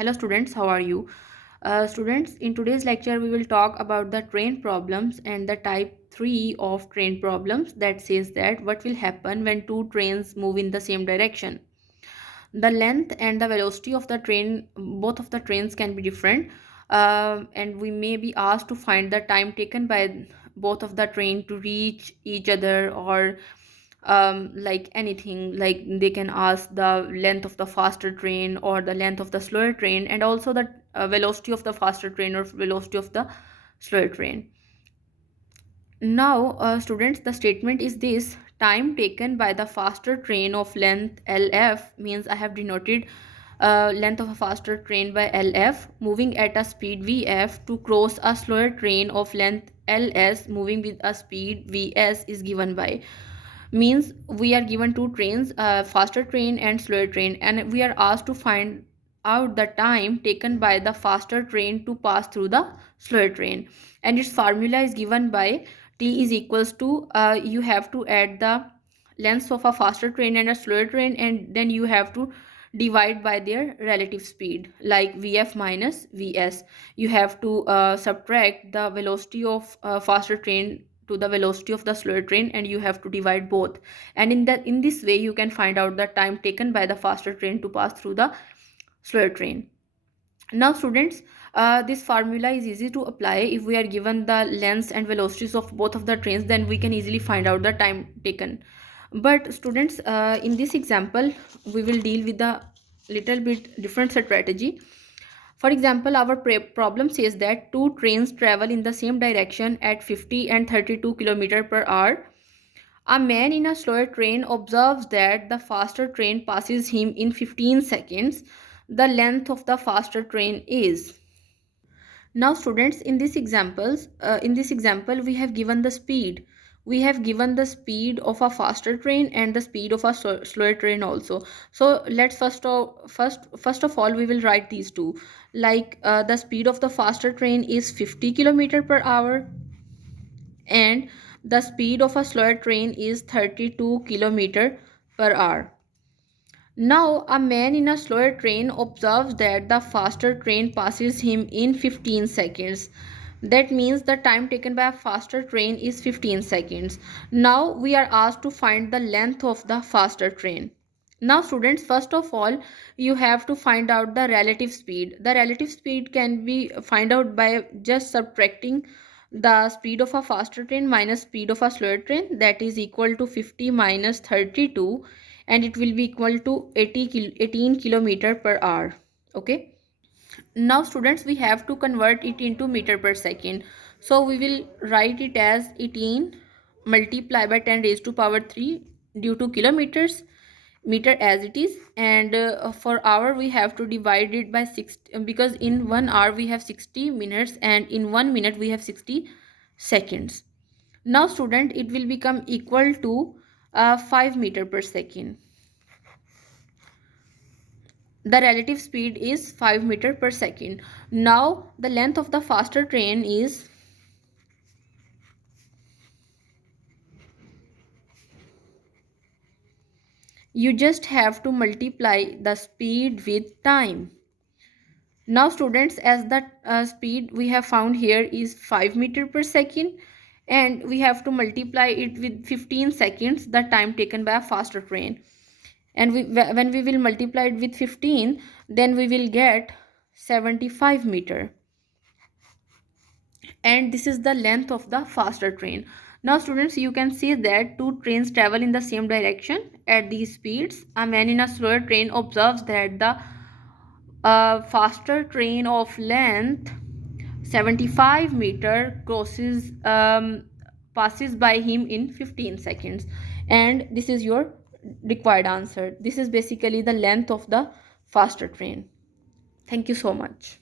Hello students, how are you? Students, in today's lecture we will talk about the train problems and the type 3 of train problems that says that what will happen when two trains move in the same direction. The length and the velocity of the train, both of the trains can be different, and we may be asked to find the time taken by both of the train to reach each other, or like anything, like they can ask the length of the faster train or the length of the slower train, and also the velocity of the faster train or velocity of the slower train. Now, students, the statement is this: time taken by the faster train of length LF, means I have denoted length of a faster train by LF moving at a speed VF to cross a slower train of length LS moving with a speed VS is given by. Means we are given two trains, faster train and slower train, and we are asked to find out the time taken by the faster train to pass through the slower train, and its formula is given by t is equals to, you have to add the lengths of a faster train and a slower train, and then you have to divide by their relative speed, like vf minus vs. You have to subtract the velocity of faster train to the velocity of the slower train, and you have to divide both, and in this way you can find out the time taken by the faster train to pass through the slower train. Now students, this formula is easy to apply. If we are given the lengths and velocities of both of the trains, then we can easily find out the time taken. But students, in this example we will deal with a little bit different strategy. For example, our problem says that two trains travel in the same direction at 50 and 32 km per hour. A man in a slower train observes that the faster train passes him in 15 seconds. The length of the faster train is. Now students, in this example we have given the speed. We have given the speed of a faster train and the speed of a slower train also. So let's first of all we will write these two. Like the speed of the faster train is 50 km per hour, and the speed of a slower train is 32 km per hour. Now, a man in a slower train observes that the faster train passes him in 15 seconds. That means the time taken by a faster train is 15 seconds. Now, we are asked to find the length of the faster train. Now, students, first of all, you have to find out the relative speed. The relative speed can be find out by just subtracting the speed of a faster train minus speed of a slower train, that is equal to 50 minus 32, and it will be equal to 18 kilometer per hour. Okay, now students, we have to convert it into meter per second. So we will write it as 18 multiply by 10 raised to power 3 due to kilometers meter as it is, and for hour we have to divide it by 6, because in 1 hour we have 60 minutes and in 1 minute we have 60 seconds. Now student, it will become equal to 5 meter per second. The relative speed is 5 meter per second. Now the length of the faster train is, you just have to multiply the speed with time. Now students, as the speed we have found here is 5 meter per second, and we have to multiply it with 15 seconds, the time taken by a faster train, and when we will multiply it with 15, then we will get 75 meter, and this is the length of the faster train. Now students, you can see that two trains travel in the same direction at these speeds. A man in a slower train observes that the faster train of length 75 meter passes by him in 15 seconds, and this is your required answer. This is basically the length of the faster train. Thank you so much.